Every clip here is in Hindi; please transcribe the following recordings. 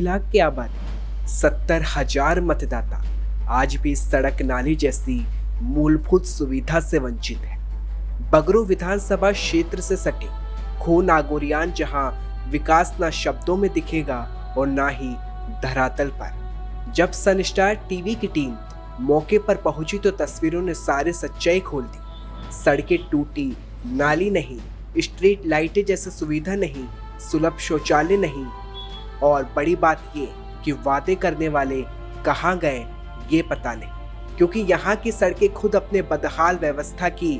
लाख की आबादी, 70,000 मतदाता आज भी सड़क नाली जैसी मूलभूत सुविधा से वंचित है। बगरू विधानसभा क्षेत्र से सटे खो नागोरियान जहां विकास ना शब्दों में दिखेगा और ना ही धरातल पर। जब सनस्टार टीवी की टीम मौके पर पहुंची तो तस्वीरों ने सारे सच्चाई खोल दी। सड़कें टूटी, नाली नहीं, स्ट्रीट लाइटें जैसे सुविधा नहीं, सुलभ शौचालय नहीं, और बड़ी बात ये कि वादे करने वाले कहाँ गए ये पता नहीं, क्योंकि यहाँ की सड़कें खुद अपने बदहाल व्यवस्था की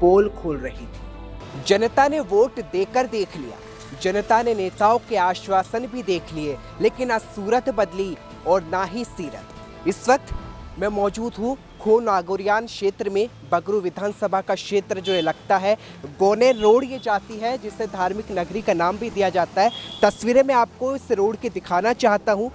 पोल खोल रही थी। जनता ने वोट देकर देख लिया, जनता ने नेताओं के आश्वासन भी देख लिए, लेकिन ना सूरत बदली और ना ही सीरत। इस वक्त मैं मौजूद हूँ खो नागोरियान क्षेत्र में। बगरू विधानसभा का क्षेत्र जो लगता है गोनेर रोड ये जाती है, जिसे धार्मिक नगरी का नाम भी दिया जाता है। तस्वीरें मैं आपको इस रोड की दिखाना चाहता हूँ।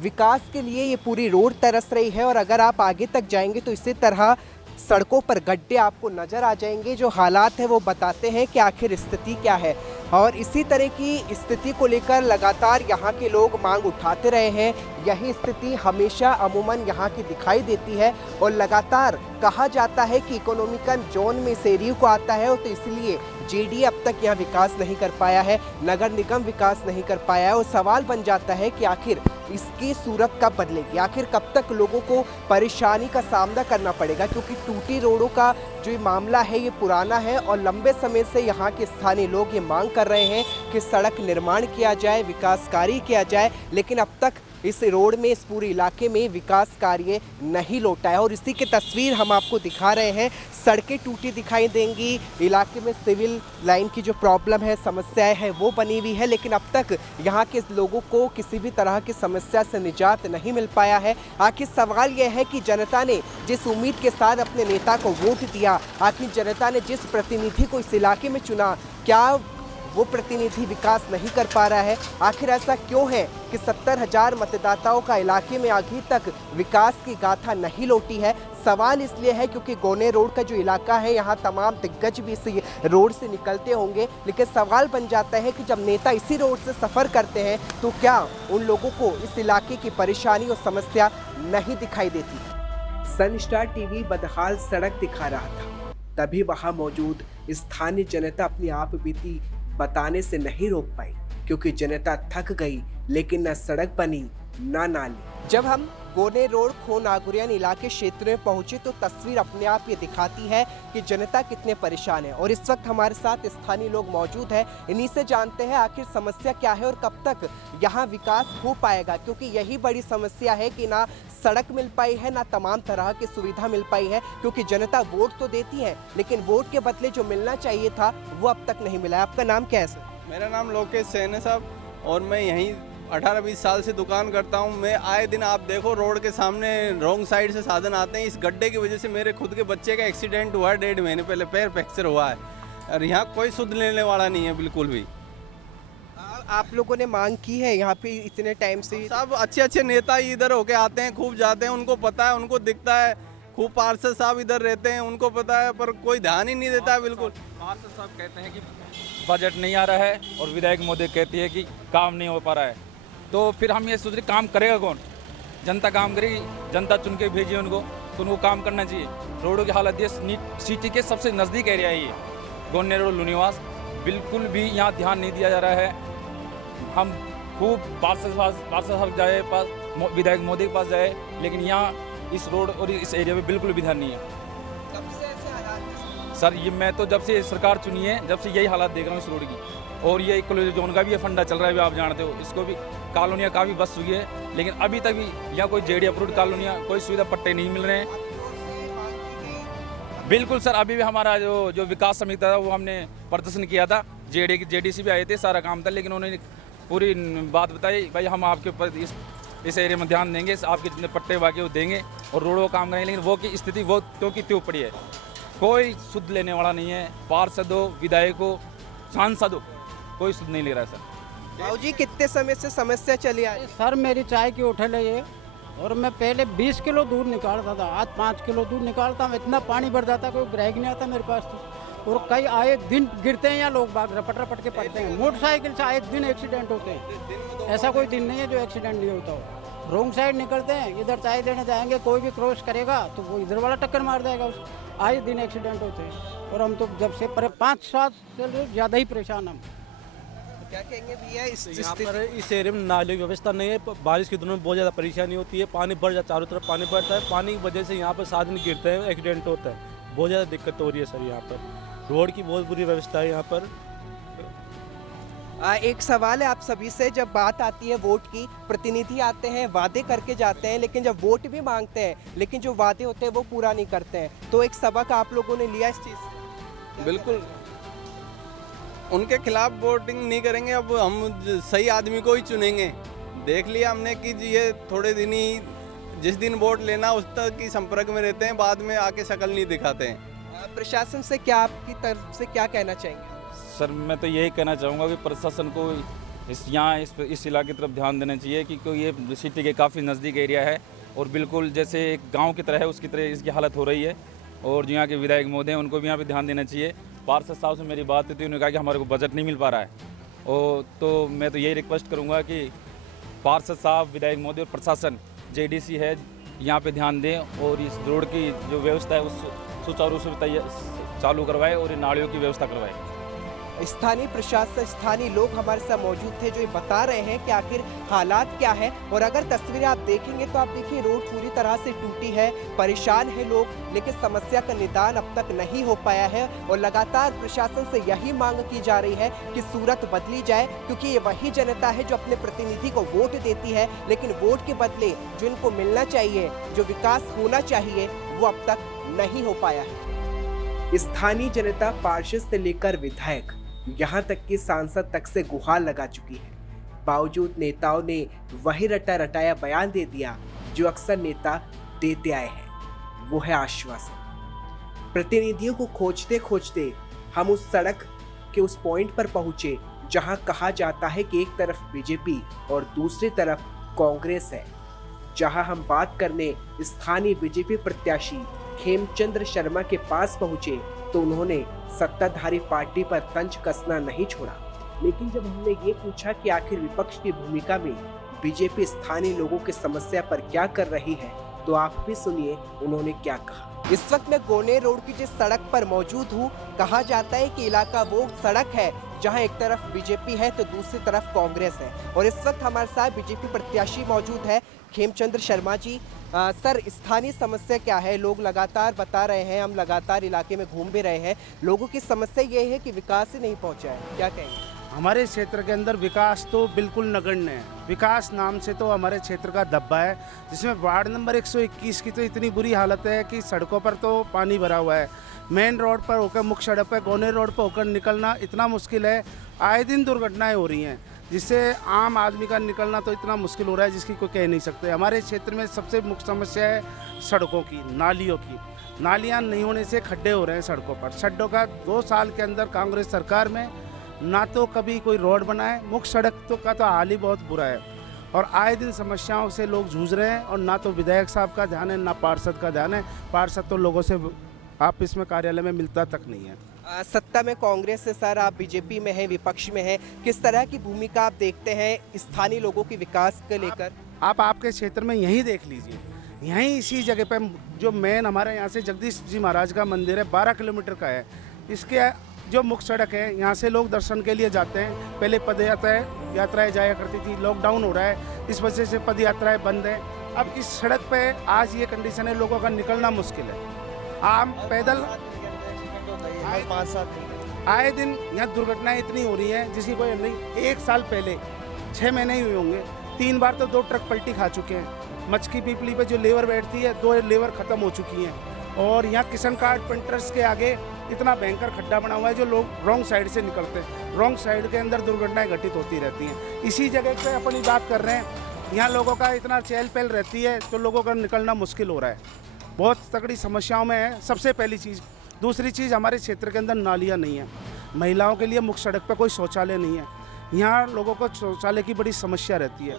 विकास के लिए ये पूरी रोड तरस रही है और अगर आप आगे तक जाएंगे तो इसी तरह सड़कों पर गड्ढे आपको नजर आ जाएंगे। जो हालात है वो बताते हैं कि आखिर स्थिति क्या है, और इसी तरह की स्थिति को लेकर लगातार यहाँ के लोग मांग उठाते रहे हैं। यही स्थिति हमेशा अमूमन यहाँ की दिखाई देती है और लगातार कहा जाता है कि इकोनॉमिकल जोन में इस एरिया को आता है, और तो इसलिए जेडीए अब तक यहाँ विकास नहीं कर पाया है, नगर निगम विकास नहीं कर पाया है। और सवाल बन जाता है कि आखिर इसकी सूरत कब बदलेगी, आखिर कब तक लोगों को परेशानी का सामना करना पड़ेगा, क्योंकि टूटी रोडों का जो मामला है ये पुराना है और लंबे समय से यहाँ के स्थानीय लोग ये मांग कर रहे हैं कि सड़क निर्माण किया जाए, विकास कार्य किया जाए, लेकिन अब तक इस रोड में, इस पूरे इलाके में विकास कार्य नहीं लौटा है। और इसी की तस्वीर हम आपको दिखा रहे हैं। सड़कें टूटी दिखाई देंगी, इलाके में सिविल लाइन की जो प्रॉब्लम है, समस्याएं हैं वो बनी हुई है, लेकिन अब तक यहाँ के लोगों को किसी भी तरह की समस्या से निजात नहीं मिल पाया है। आखिर सवाल यह है कि जनता ने जिस उम्मीद के साथ अपने नेता को वोट दिया, आखिर जनता ने जिस प्रतिनिधि को इस इलाके में चुना, क्या वो प्रतिनिधि विकास नहीं कर पा रहा है? आखिर ऐसा क्यों है कि 70,000 मतदाताओं का इलाके में अभी तक विकास की गाथा नहीं लौटी है? सवाल इसलिए है क्योंकि गोनेर रोड का जो इलाका है, यहाँ तमाम दिग्गज भी इस रोड से निकलते होंगे, लेकिन सवाल बन जाता है कि जब नेता इसी रोड से सफ़र करते हैं तो क्या उन लोगों को इस इलाके की परेशानी और समस्या नहीं दिखाई देती? सनस्टार टीवी बदहाल सड़क दिखा रहा था, तभी वहाँ मौजूद स्थानीय जनता अपनी आप बीती बताने से नहीं रोक पाई, क्योंकि जनता थक गई, लेकिन न सड़क बनी न नाली। जब हम गोनेर रोड खो नागोरियान इलाके क्षेत्र में पहुंचे तो तस्वीर अपने आप ये दिखाती है कि जनता कितने परेशान है। और इस वक्त हमारे साथ स्थानीय लोग मौजूद हैं, इन्हीं से जानते हैं आखिर समस्या क्या है और कब तक यहाँ विकास हो पाएगा, क्योंकि यही बड़ी समस्या है कि ना सड़क मिल पाई है, ना तमाम तरह की सुविधा मिल पाई है। क्योंकि जनता वोट तो देती है, लेकिन वोट के बदले जो मिलना चाहिए था वो अब तक नहीं मिला है। आपका नाम क्या है सर? मेरा नाम लोकेश सैन है साहब, और मैं यहीं 18-20 साल से दुकान करता हूं। मैं आए दिन आप देखो रोड के सामने रॉन्ग साइड से साधन आते हैं। इस गड्ढे की वजह से मेरे खुद के बच्चे का एक्सीडेंट हुआ है, 1.5 महीने पहले पैर फ्रैक्चर हुआ है, और यहाँ कोई सुध लेने वाला नहीं है बिल्कुल भी। आप लोगों ने मांग की है यहाँ पे इतने टाइम से? सब अच्छे नेता इधर होके आते हैं, खूब जाते हैं, उनको पता है, उनको दिखता है। खूब पार्षद साहब इधर रहते हैं, उनको पता है, पर कोई ध्यान ही नहीं देता है बिल्कुल। पार्षद साहब कहते हैं कि बजट नहीं आ रहा है, और विधायक मोदी कहती है कि काम नहीं हो पा रहा है। तो फिर हम ये सोच रहे काम करेगा कौन? जनता काम करेगी, जनता चुन के भेजी उनको, तो उनको काम करना चाहिए। रोडों की हालत ये सिटी के सबसे नज़दीक एरिया है ये गोनेर रोड लुनिवास, बिल्कुल भी यहाँ ध्यान नहीं दिया जा रहा है। हम खूब पार्षद साहब जाए पास, विधायक मोदी के पास जाए, लेकिन यहाँ इस रोड और इस एरिया में बिल्कुल भी ध्यान नहीं है। कब से ऐसे हालात? सर ये मैं तो जब से सरकार चुनी है, जब से यही हालात देख रहा हूँ इस रोड की। और ये इकोलॉजी जोन का भी ये फंडा चल रहा है, भी आप जानते हो, इसको भी कॉलोनियाँ काफ़ी बस हुई है, लेकिन अभी तक भी यहाँ कोई जेडी अप्रूव्ड कॉलोनियाँ, कोई सुविधा पट्टे नहीं मिल रहे हैं। बिल्कुल सर, अभी भी हमारा जो विकास समिति था वो हमने प्रदर्शन किया था, जेडीसी भी आए थे, सारा काम था, लेकिन उन्होंने पूरी बात बताई, भाई हम आपके ऊपर इस एरिया में ध्यान देंगे, आपके जितने पट्टे बाकी वो देंगे और रोडों का काम करेंगे, लेकिन वो की स्थिति वो क्योंकि त्यों पड़ी है, कोई सुध लेने वाला नहीं है। पार्षद हो, विधायक हो, सांसद हो, कोई सुध नहीं ले रहा है सर। बाबू जी कितने समय से समस्या चली आ रही है? सर मेरी चाय की होटल है ये, और मैं पहले 20 किलो दूध निकालता था, आज 5 किलो दूध निकालता हूँ। इतना पानी भर जाता, कोई ग्राहक नहीं आता मेरे पास। तो और कई आए दिन गिरते हैं या लोग बाग रपट रपट के पड़ते हैं। मोटरसाइकिल से आए दिन एक्सीडेंट होते हैं, ऐसा कोई दिन नहीं है जो एक्सीडेंट नहीं होता हो। रॉन्ग साइड निकलते हैं, इधर चाय देने जाएंगे, कोई भी क्रॉस करेगा तो वो इधर वाला टक्कर मार देगा उस। आए दिन एक्सीडेंट होते हैं और हम तो जब से 5-7 से ज़्यादा ही परेशान हम। क्या कहेंगे भैया इस यहाँ पर इस एरिया में नाली की व्यवस्था नहीं है। बारिश के दिनों में बहुत ज़्यादा परेशानी होती है, पानी बढ़ जाता है, चारों तरफ पानी बढ़ता है। पानी की वजह से यहाँ पर साधन गिरते हैं, एक्सीडेंट होता है, बहुत ज़्यादा दिक्कत हो रही है सर। यहाँ पर रोड की बहुत बुरी व्यवस्था है यहाँ पर। एक सवाल है आप सभी से, जब बात आती है वोट की, प्रतिनिधि आते हैं, वादे करके जाते हैं, लेकिन जब वोट भी मांगते हैं, लेकिन जो वादे होते हैं वो पूरा नहीं करते हैं, तो एक सबक आप लोगों ने लिया इस चीज़ से? बिल्कुल उनके खिलाफ वोटिंग नहीं करेंगे। अब हम सही आदमी को ही चुनेंगे। देख लिया हमने कि जी ये थोड़े दिन ही, जिस दिन वोट लेना उस तक की संपर्क में रहते हैं, बाद में आके शक्ल नहीं दिखाते हैं। प्रशासन से क्या, आपकी तरफ से क्या कहना चाहेंगे? सर मैं तो यही कहना चाहूँगा कि प्रशासन को इस इलाके की तरफ ध्यान देना चाहिए, क्योंकि ये सिटी के काफ़ी नज़दीक एरिया है और बिल्कुल जैसे एक गांव की तरह है, उसकी तरह इसकी हालत हो रही है। और जो यहाँ के विधायक महोदय हैं उनको भी यहाँ पे ध्यान देना चाहिए। पार्षद साहब से मेरी बात हुई थी, उन्होंने कहा कि हमारे को बजट नहीं मिल पा रहा है। और तो मैं तो यही रिक्वेस्ट करूँगा कि पार्षद साहब, विधायक महोदय और प्रशासन JDC है, यहाँ पे ध्यान दें और इस रोड की जो व्यवस्था है उस सुचारू रूप से चालू करवाए और इन नालियों की व्यवस्था करवाए। स्थानीय प्रशासन, स्थानीय लोग हमारे साथ मौजूद थे जो ये बता रहे हैं कि आखिर हालात क्या है। और अगर तस्वीरें आप देखेंगे तो आप देखिए रोड पूरी तरह से टूटी है, परेशान है लोग, लेकिन समस्या का निदान अब तक नहीं हो पाया है। और लगातार प्रशासन से यही मांग की जा रही है कि सूरत बदली जाए, क्योंकि ये वही जनता है जो अपने प्रतिनिधि को वोट देती है, लेकिन वोट के बदले जो इनको मिलना चाहिए, जो विकास होना चाहिए, वो अब तक नहीं हो पाया है। स्थानीय जनता पार्षद से लेकर विधायक, यहाँ तक कि सांसद तक से गुहार लगा चुकी है। बावजूद नेताओं ने वही रटा रटाया बयान दे दिया जो अक्सर नेता देते आए हैं, वो है आश्वासन। प्रतिनिधियों को खोजते खोजते हम उस सड़क के उस पॉइंट पर पहुंचे जहां कहा जाता है कि एक तरफ बीजेपी और दूसरी तरफ कांग्रेस है। जहां हम बात करने स्थानीय बीजेपी प्रत्याशी खेमचंद्र शर्मा के पास पहुंचे तो उन्होंने सत्ताधारी पार्टी पर तंज कसना नहीं छोड़ा। लेकिन जब हमने ये पूछा कि आखिर विपक्ष की भूमिका में बीजेपी स्थानीय लोगों की समस्या पर क्या कर रही है, तो आप भी सुनिए उन्होंने क्या कहा। इस वक्त मैं गोने रोड की जिस सड़क पर मौजूद हूँ, कहा जाता है कि इलाका वो सड़क है जहां एक तरफ बीजेपी है तो दूसरी तरफ कांग्रेस है। और इस वक्त हमारे साथ बीजेपी प्रत्याशी मौजूद है खेमचंद्र शर्मा जी। सर, स्थानीय समस्या क्या है? लोग लगातार बता रहे हैं, हम लगातार इलाके में घूम भी रहे हैं, लोगों की समस्या ये है कि विकास ही नहीं पहुंचा है, क्या कहेंगे? हमारे क्षेत्र के अंदर विकास तो बिल्कुल नगण्य है। विकास नाम से तो हमारे क्षेत्र का धब्बा है, जिसमें वार्ड नंबर 121 की तो इतनी बुरी हालत है कि सड़कों पर तो पानी भरा हुआ है। मेन रोड पर होकर, मुख्य सड़क पर, गोने रोड पर होकर निकलना इतना मुश्किल है। आए दिन दुर्घटनाएं हो रही हैं, जिससे आम आदमी का निकलना तो इतना मुश्किल हो रहा है जिसकी कोई कह नहीं सकते। हमारे क्षेत्र में सबसे मुख्य समस्या है सड़कों की, नालियों की। नालियाँ नहीं होने से खड्डे हो रहे हैं सड़कों पर। सड़कों का 2 साल के अंदर कांग्रेस सरकार में ना तो कभी कोई रोड बना है, मुख्य सड़क तो का तो हाल ही बहुत बुरा है। और आए दिन समस्याओं से लोग जूझ रहे हैं और ना तो विधायक साहब का ध्यान है, ना पार्षद का ध्यान है। पार्षद तो लोगों से आपस में कार्यालय में मिलता तक नहीं है। सत्ता में कांग्रेस है सर, आप बीजेपी में हैं, विपक्ष में हैं, किस तरह की भूमिका आप देखते हैं स्थानीय लोगों के विकास को लेकर? आप आपके क्षेत्र में यहीं देख लीजिए, यहीं इसी जगह पे जो मेन हमारे यहाँ से जगदीश जी महाराज का मंदिर है, 12 किलोमीटर का है। इसके जो मुख्य सड़क है, यहाँ से लोग दर्शन के लिए जाते हैं। पहले पद यात्राएँ जाया करती थी, लॉकडाउन हो रहा है, इस वजह से पद यात्राएँ बंद हैं। अब इस सड़क पे आज ये कंडीशन है, लोगों का निकलना मुश्किल है। आम पैदल 5-7 आए दिन यहाँ दुर्घटनाएं इतनी हो रही हैं जिसकी कोई नहीं। 1 साल पहले 6 महीने ही हुए होंगे, 3 बार तो 2 ट्रक पलटी खा चुके हैं। मचकी पीपली पे जो लेबर बैठती है, 2 लेबर ख़त्म हो चुकी हैं। और यहाँ किशन कार्ड पेंटर्स के आगे इतना भयंकर खड्डा बना हुआ है, जो लोग रॉन्ग साइड से निकलते हैं, रॉन्ग साइड के अंदर दुर्घटनाएं घटित होती रहती हैं। इसी जगह पे अपनी बात कर रहे हैं, यहाँ लोगों का इतना चहल पहल रहती है तो लोगों का निकलना मुश्किल हो रहा है। बहुत तगड़ी समस्याओं में है, सबसे पहली चीज़। दूसरी चीज़, हमारे क्षेत्र के अंदर नालियाँ नहीं है। महिलाओं के लिए मुख्य सड़क पर कोई शौचालय नहीं है। यहाँ लोगों को शौचालय की बड़ी समस्या रहती है।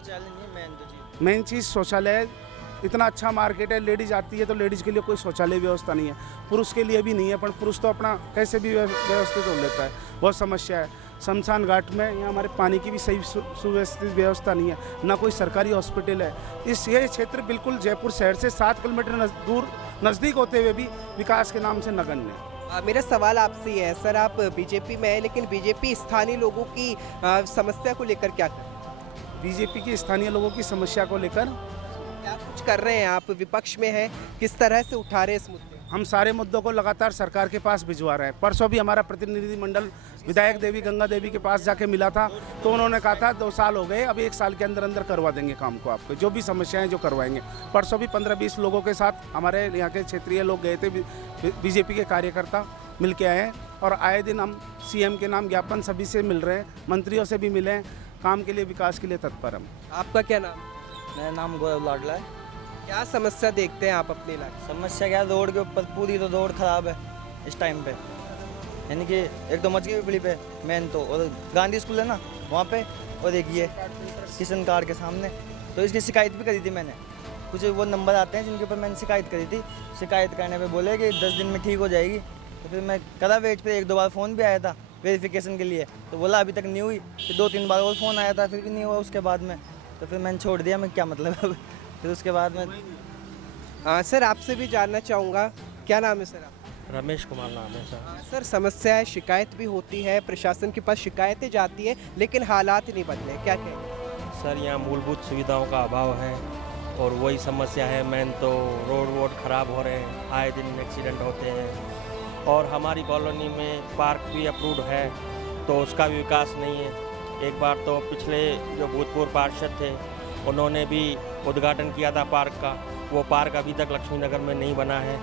मेन चीज़ शौचालय है। इतना अच्छा मार्केट है, लेडीज़ आती है तो लेडीज़ के लिए कोई शौचालय व्यवस्था नहीं है, पुरुष के लिए भी नहीं है, पर पुरुष तो अपना कैसे भी व्यवस्थित हो लेता है, बहुत समस्या है। शमशान घाट में यहाँ हमारे पानी की भी सही सुव्यवस्थित व्यवस्था नहीं है, ना कोई सरकारी हॉस्पिटल है। ये क्षेत्र बिल्कुल जयपुर शहर से 7 किलोमीटर दूर नज़दीक होते हुए भी विकास के नाम से नगण्य है। मेरा सवाल आपसे ये है सर, आप बीजेपी में हैं, लेकिन बीजेपी स्थानीय लोगों की समस्या को लेकर क्या कर बीजेपी की स्थानीय लोगों की समस्या को लेकर क्या कुछ कर रहे हैं? आप विपक्ष में हैं, किस तरह से उठा रहे हैं इस मुद्दे? हम सारे मुद्दों को लगातार सरकार के पास भिजवा रहे हैं। परसों भी हमारा प्रतिनिधिमंडल विधायक देवी गंगा देवी के पास जाके मिला था, तो उन्होंने कहा था 2 साल हो गए, अब 1 साल के अंदर अंदर करवा देंगे काम को, आपको जो भी समस्याएं जो करवाएंगे। परसों भी 15-20 लोगों के साथ हमारे यहाँ के क्षेत्रीय लोग गए थे, बीजेपी के कार्यकर्ता मिल के आए हैं, और आए दिन हम सीएम के नाम ज्ञापन सभी से मिल रहे हैं, मंत्रियों से भी मिले हैं, काम के लिए विकास के लिए तत्पर हम। आपका क्या नाम? मेरा नाम गौरव लाडला है। क्या समस्या देखते हैं आप अपने इलाके? समस्या क्या है, रोड के ऊपर पूरी तो रोड ख़राब है इस टाइम पे, यानी कि एक तो मचकी पिपली पे मेन तो, और गांधी स्कूल है ना वहाँ पे, और एक ये किशन कार्ड के सामने। तो इसकी शिकायत भी करी थी मैंने, कुछ वो नंबर आते हैं जिनके ऊपर मैंने शिकायत करी थी। शिकायत करने पे बोले कि 10 दिन में ठीक हो जाएगी, तो फिर मैं करा वेट पे। 1-2 बार फ़ोन भी आया था वेरिफिकेशन के लिए, तो बोला अभी तक नहीं हुई। फिर 2-3 बार और फ़ोन आया था, फिर भी नहीं हुआ उसके बाद में, तो फिर मैंने छोड़ दिया, मैं क्या मतलब है। फिर उसके बाद में सर आपसे भी जानना चाहूँगा, क्या नाम है सर आप? रमेश कुमार नाम है सर। सर समस्या है, शिकायत भी होती है, प्रशासन के पास शिकायतें जाती है, लेकिन हालात नहीं बदले, क्या कहेंगे? सर यहाँ मूलभूत सुविधाओं का अभाव है, और वही समस्या है मेन तो, रोड ख़राब हो रहे हैं, आए दिन एक्सीडेंट होते हैं, और हमारी कॉलोनी में पार्क भी अप्रूव्ड है तो उसका भी विकास नहीं है। एक बार तो पिछले जो भूतपूर्व पार्षद थे उन्होंने भी उद्घाटन किया था पार्क का, वो पार्क अभी तक लक्ष्मी नगर में नहीं बना है,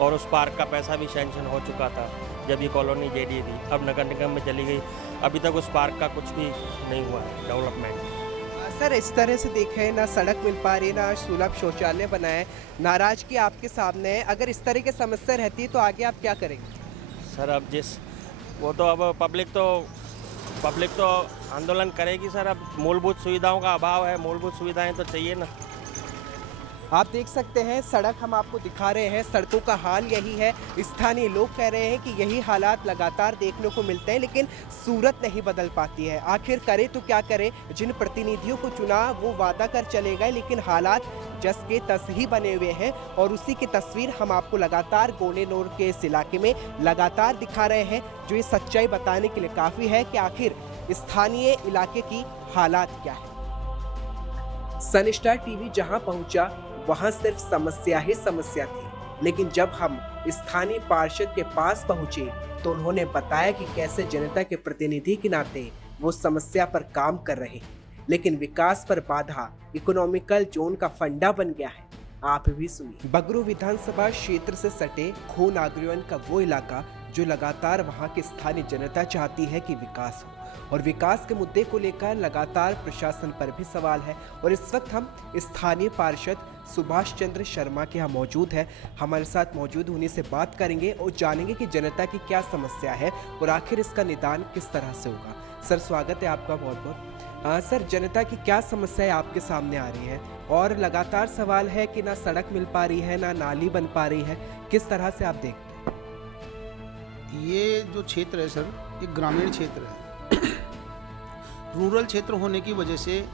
और उस पार्क का पैसा भी सैंक्शन हो चुका था जब ये कॉलोनी जेडी थी, अब नगर निगम में चली गई, अभी तक उस पार्क का कुछ भी नहीं हुआ है डेवलपमेंट। सर इस तरह से देखें, ना सड़क मिल पा रही, ना सुलभ शौचालय बनाए, नाराजगी आपके सामने है। अगर इस तरह की समस्या रहती है तो आगे आप क्या करेंगे? सर अब वो तो अब पब्लिक तो आंदोलन करेगी सर। अब मूलभूत सुविधाओं का अभाव है, मूलभूत सुविधाएं तो चाहिए ना। आप देख सकते हैं, सड़क हम आपको दिखा रहे हैं, सड़कों का हाल यही है। स्थानीय लोग कह रहे हैं कि यही हालात लगातार देखने को मिलते हैं, लेकिन सूरत नहीं बदल पाती है। आखिर करे तो क्या करे? जिन प्रतिनिधियों को चुना वो वादा कर चले गए, लेकिन हालात जस के तस ही बने हुए हैं, और उसी की तस्वीर हम आपको लगातार गोनेनौर के इस इलाके में लगातार दिखा रहे हैं, जो ये सच्चाई बताने के लिए काफ़ी है कि आखिर स्थानीय इलाके की हालात क्या है। सन स्टार टीवी जहां पहुंचा वहां सिर्फ समस्या ही समस्या थी, लेकिन जब हम स्थानीय पार्षद के पास पहुंचे तो उन्होंने बताया कि कैसे जनता के प्रतिनिधि के नाते वो समस्या पर काम कर रहे हैं, लेकिन विकास पर बाधा इकोनॉमिकल जोन का फंडा बन गया है। आप भी सुनिए। बगरू विधानसभा क्षेत्र से सटे खो नागरियन का वो इलाका जो लगातार वहां की स्थानीय जनता चाहती है कि विकास हो, और विकास के मुद्दे को लेकर लगातार प्रशासन पर भी सवाल है। और इस वक्त हम स्थानीय पार्षद सुभाष चंद्र शर्मा के यहाँ मौजूद है, हमारे साथ मौजूद होने से बात करेंगे और जानेंगे कि जनता की क्या समस्या है और आखिर इसका निदान किस तरह से होगा। सर स्वागत है आपका बहुत बहुत। सर जनता की क्या समस्याएं आपके सामने आ रही है, और लगातार सवाल है कि ना सड़क मिल पा रही है, ना नाली बन पा रही है, किस तरह से आप देखते हैं? ये जो क्षेत्र है सर, ये ग्रामीण क्षेत्र है। रूरल क्षेत्र होने की वजह से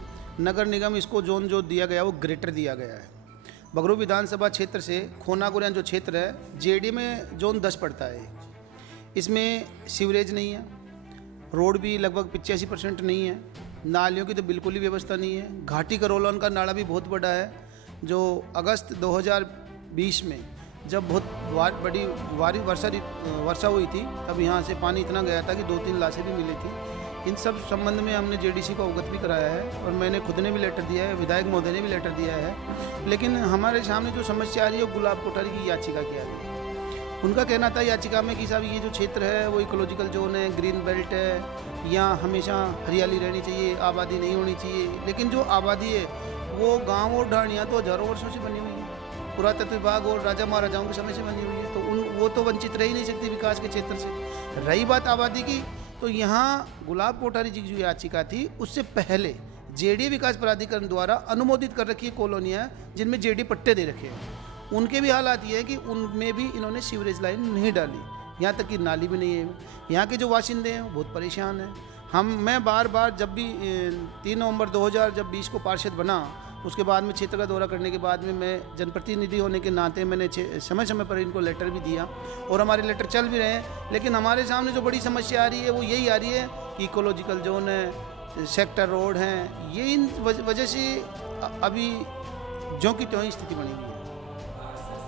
नगर निगम इसको जोन जो दिया गया वो ग्रेटर दिया गया है। बगरू विधानसभा क्षेत्र से खोनागुरियान जो क्षेत्र है, जेडी में जोन 10 पड़ता है। इसमें सीवरेज नहीं है, रोड भी लगभग 85% नहीं है, नालियों की तो बिल्कुल ही व्यवस्था नहीं है। घाटी करोलन का नाला भी बहुत बड़ा है, जो अगस्त 2020 में जब बहुत बड़ी वर्षा हुई थी, तब यहाँ से पानी इतना गया था कि 2-3 लाशें भी मिली थी। इन सब संबंध में हमने जेडीसी को अवगत भी कराया है, और मैंने खुद ने भी लेटर दिया है, विधायक महोदय ने भी लेटर दिया है। लेकिन हमारे सामने जो समस्या आ रही है वो गुलाब कोठारी की याचिका की आ रही है। उनका कहना था याचिका में कि साहब ये जो क्षेत्र है वो इकोलॉजिकल जोन है, ग्रीन बेल्ट है, यहाँ हमेशा हरियाली रहनी चाहिए, आबादी नहीं होनी चाहिए। लेकिन जो आबादी है वो गाँव और ढाणियाँ तो हज़ारों वर्षों से बनी हुई है, पुरातत्व विभाग और राजा महाराजाओं के समय से बनी हुई है, तो वो तो वंचित रह ही नहीं सकती विकास के क्षेत्र से। रही बात आबादी की, तो यहाँ गुलाब कोठारी जी की जो याचिका थी उससे पहले जेडी विकास प्राधिकरण द्वारा अनुमोदित कर रखी कॉलोनियाँ जिनमें जेडी पट्टे दे रखे हैं, उनके भी हालात ये है कि उनमें भी इन्होंने सीवरेज लाइन नहीं डाली, यहाँ तक कि नाली भी नहीं है। यहाँ के जो वासिंदे हैं वो बहुत परेशान हैं। मैं बार बार जब भी 3 नवंबर 2020 को पार्षद बना, उसके बाद में क्षेत्र का दौरा करने के बाद में मैं जनप्रतिनिधि होने के नाते मैंने समय समय पर इनको लेटर भी दिया और हमारे लेटर चल भी रहे हैं। लेकिन हमारे सामने जो बड़ी समस्या आ रही है वो यही आ रही है कि इकोलॉजिकल जोन है, सेक्टर रोड हैं, ये इन वजह से अभी ज्यों की त्यों ही स्थिति बनी हुई है।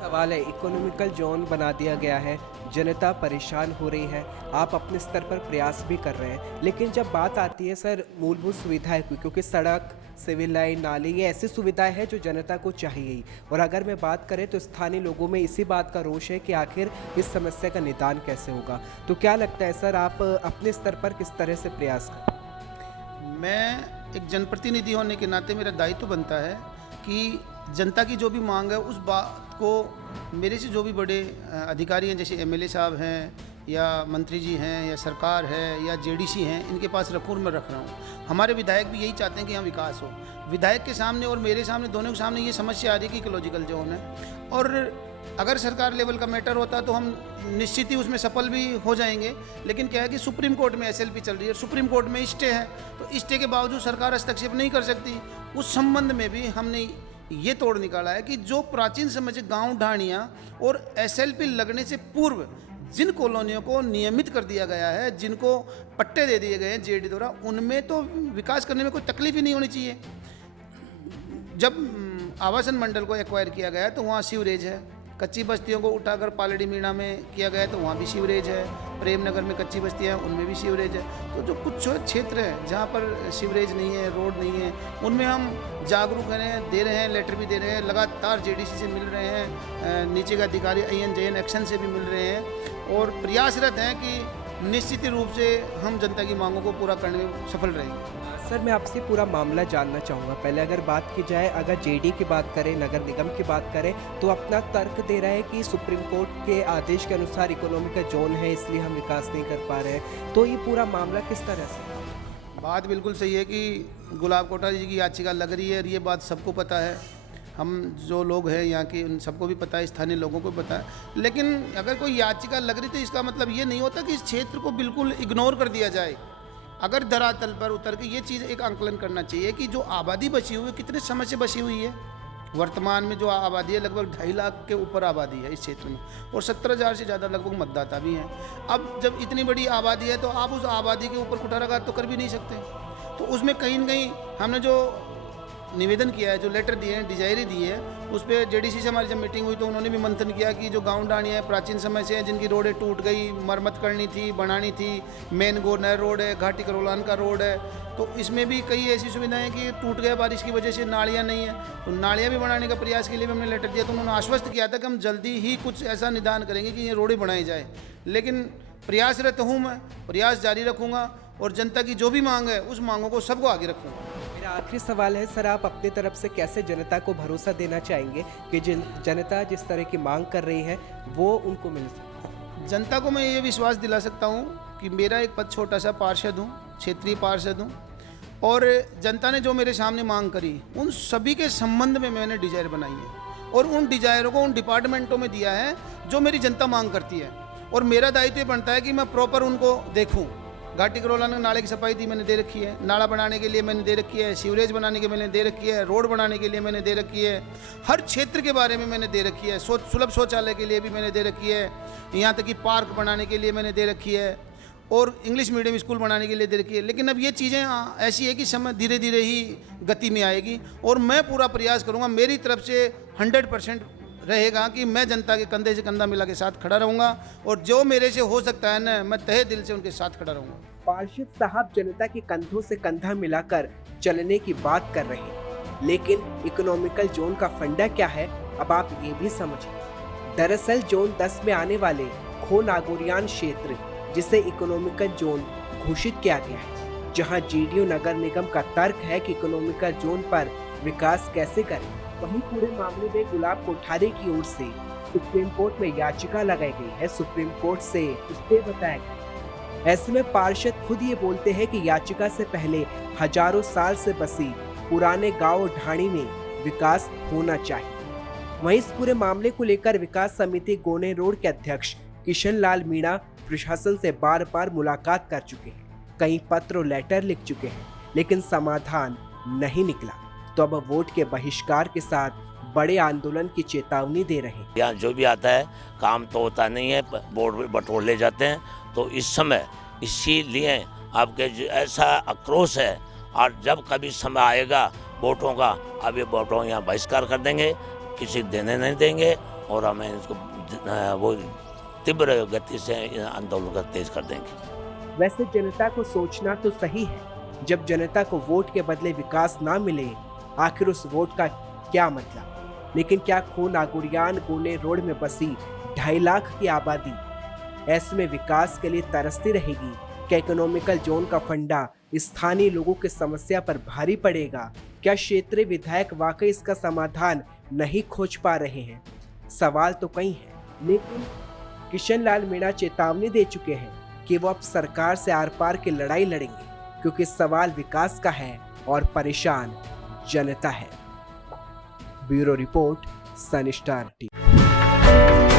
सवाल है, इकोनॉमिकल जोन बना दिया गया है, जनता परेशान हो रही है, आप अपने स्तर पर प्रयास भी कर रहे हैं, लेकिन जब बात आती है सर मूलभूत सुविधाएं की, क्योंकि सड़क, सिविल लाइन, नाली, ये ऐसी सुविधाएं हैं जो जनता को चाहिए ही। और अगर मैं बात करें तो स्थानीय लोगों में इसी बात का रोष है कि आखिर इस समस्या का निदान कैसे होगा। तो क्या लगता है सर, आप अपने स्तर पर किस तरह से प्रयास करें? मैं एक जनप्रतिनिधि होने के नाते मेरा दायित्व बनता है कि जनता की जो भी मांग है उस बात को मेरे से जो भी बड़े अधिकारी हैं, जैसे एमएलए साहब हैं या मंत्री जी हैं या सरकार है या जेडीसी हैं, इनके पास रखूँ और मैं रख रहा हूँ। हमारे विधायक भी यही चाहते हैं कि यहाँ विकास हो। विधायक के सामने और मेरे सामने, दोनों के सामने ये समस्या आ रही है कि इकोलॉजिकल जोन है, और अगर सरकार लेवल का मैटर होता तो हम निश्चित ही उसमें सफल भी हो जाएंगे। लेकिन क्या है कि सुप्रीम कोर्ट में एसएलपी चल रही है और सुप्रीम कोर्ट में स्टे है, तो स्टे के बावजूद सरकार हस्तक्षेप नहीं कर सकती। उस संबंध में भी हमने ये तोड़ निकाला है कि जो प्राचीन समय से गांव ढाणियाँ और एसएलपी लगने से पूर्व जिन कॉलोनियों को नियमित कर दिया गया है, जिनको पट्टे दे दिए गए हैं जेडी द्वारा, उनमें तो विकास करने में कोई तकलीफ ही नहीं होनी चाहिए। जब आवासन मंडल को एक्वायर किया गया तो वहाँ सीवरेज है, कच्ची बस्तियों को उठाकर पालड़ी मीणा में किया गया तो वहाँ भी सीवरेज है, प्रेमनगर में कच्ची बस्तियाँ हैं उनमें भी सीवरेज है। तो जो कुछ क्षेत्र हैं जहाँ पर सीवरेज नहीं है, रोड नहीं है, उनमें हम जागरूक दे रहे हैं, लेटर भी दे रहे हैं, लगातार जेडीसी से मिल रहे हैं, नीचे के अधिकारी INJN एक्शन से भी मिल रहे हैं और प्रयासरत हैं कि निश्चित रूप से हम जनता की मांगों को पूरा करने में सफल रहेंगे। सर, मैं आपसे पूरा मामला जानना चाहूँगा। पहले अगर बात की जाए, अगर जेडी की बात करें, नगर निगम की बात करें, तो अपना तर्क दे रहा है कि सुप्रीम कोर्ट के आदेश के अनुसार इकोनॉमिकल जोन है, इसलिए हम विकास नहीं कर पा रहे हैं। तो ये पूरा मामला किस तरह से? बात बिल्कुल सही है कि गुलाब कोठारी जी की याचिका लग रही है और ये बात सबको पता है। हम जो लोग हैं यहाँ के उन सबको भी पता है, स्थानीय लोगों को भी पता है। लेकिन अगर कोई याचिका लग रही तो इसका मतलब ये नहीं होता कि इस क्षेत्र को बिल्कुल इग्नोर कर दिया जाए। अगर धरातल पर उतर के ये चीज़ एक आंकलन करना चाहिए कि जो आबादी बची हुई है कितने समय से बची हुई है। वर्तमान में जो आबादी है लगभग 2.5 लाख के ऊपर आबादी है इस क्षेत्र में और 17,000 से ज़्यादा लगभग मतदाता भी हैं। अब जब इतनी बड़ी आबादी है तो आप उस आबादी के ऊपर कुठाराघात तो कर भी नहीं सकते। तो उसमें कहीं न कहीं हमने जो निवेदन किया है, जो लेटर दिए हैं, डिजायरी दी है, उस पर जेडीसी से हमारी जब मीटिंग हुई तो उन्होंने भी मंथन किया कि जो गाँव ढाणियाँ हैं प्राचीन समय से हैं, जिनकी रोडें टूट गई, मरम्मत करनी थी, बनानी थी, मेन गोरनर रोड है, घाटी करोलान का रोड है, तो इसमें भी कई ऐसी सुविधाएं कि टूट गया बारिश की वजह से, नालियाँ नहीं है, तो नालियाँ भी बनाने का प्रयास के लिए भी हमने लेटर दिया। तो उन्होंने आश्वस्त किया था कि हम जल्दी ही कुछ ऐसा निदान करेंगे कि ये रोडें बनाई जाए। लेकिन प्रयासरत हूँ, मैं प्रयास जारी रखूँगा और जनता की जो भी मांग है उस मांगों को सबको आगे रखूँगा। मेरा आखिरी सवाल है सर, आप अपनी तरफ से कैसे जनता को भरोसा देना चाहेंगे कि जनता जिस तरह की मांग कर रही है वो उनको मिल सके? जनता को मैं ये विश्वास दिला सकता हूँ कि मेरा एक पद छोटा सा पार्षद हूँ, क्षेत्रीय पार्षद हूँ, और जनता ने जो मेरे सामने मांग करी उन सभी के संबंध में मैंने डिजायर बनाई है और उन डिजायरों को उन डिपार्टमेंटों में दिया है जो मेरी जनता मांग करती है। और मेरा दायित्व ये बनता है कि मैं प्रॉपर उनको देखूँ। घाटी करोला में नाले की सफाई थी, मैंने दे रखी है, नाला बनाने के लिए मैंने दे रखी है, सीवरेज बनाने के मैंने दे रखी है, रोड बनाने के लिए मैंने दे रखी है, हर क्षेत्र के बारे में मैंने दे रखी है, सुलभ शौचालय के लिए भी मैंने दे रखी है, यहाँ तक कि पार्क बनाने के लिए मैंने दे रखी है और इंग्लिश मीडियम स्कूल बनाने के लिए दे रखी है। लेकिन अब ये चीज़ें ऐसी है कि समय धीरे धीरे ही गति में आएगी और मैं पूरा प्रयास करूँगा, मेरी तरफ से 100% रहेगा कि मैं जनता के कंधे से कंधा मिला के साथ खड़ा रहूँगा और जो मेरे से हो सकता है ना, मैं तहे दिल से उनके साथ खड़ा रहूँगा। पार्षद साहब जनता के कंधों से कंधा मिलाकर चलने की बात कर रहे हैं, लेकिन इकोनॉमिकल जोन का फंडा क्या है अब आप ये भी समझिए। दरअसल जोन 10 में आने वाले खो नागौरियान क्षेत्र, जिसे इकोनॉमिकल जोन घोषित किया गया है, जहां जेडीयू नगर निगम का तर्क है कि इकोनॉमिकल जोन पर विकास कैसे करें, वहीं पूरे मामले में गुलाब कोठारी की ओर से सुप्रीम कोर्ट में याचिका लगाई गई है। सुप्रीम कोर्ट से स्टे बताया गया। ऐसे में पार्षद खुद ये बोलते हैं कि याचिका से पहले हजारों साल से बसी पुराने गांव ढाणी में विकास होना चाहिए। वहीं इस पूरे मामले को लेकर विकास समिति गोने रोड के अध्यक्ष किशन लाल मीणा प्रशासन से बार बार मुलाकात कर चुके हैं, कई पत्र और लेटर लिख चुके हैं, लेकिन समाधान नहीं निकला। तो अब वोट के बहिष्कार के साथ बड़े आंदोलन की चेतावनी दे रहे हैं। यहाँ जो भी आता है काम तो होता नहीं है, वोट बटोर ले जाते हैं। तो इस समय इसीलिए आपके ऐसा आक्रोश है, और जब कभी समय आएगा वोटों का, अब ये वोटों यहाँ बहिष्कार कर देंगे, किसी देने नहीं देंगे, और हमें इसको वो तीव्र गति से आंदोलन का तेज कर देंगे। वैसे जनता को सोचना तो सही है, जब जनता को वोट के बदले विकास ना मिले, आखिर उस वोट का क्या मतलब। लेकिन क्या खो नागुरियान गोने रोड में बसी 2.5 लाख की आबादी ऐसे में विकास के लिए तरसती रहेगी? क्या इकोनॉमिकल जोन का फंडा स्थानीय लोगों की समस्या पर भारी पड़ेगा? क्या क्षेत्रीय विधायक वाकई इसका समाधान नहीं खोज पा रहे हैं? सवाल तो कई हैं, लेकिन किशन लाल मीणा चेतावनी दे चुके हैं कि वो अब सरकार से आर पार की लड़ाई लड़ेंगे, क्योंकि सवाल विकास का है और परेशान जनता है। ब्यूरो रिपोर्ट, सन स्टार टीवी।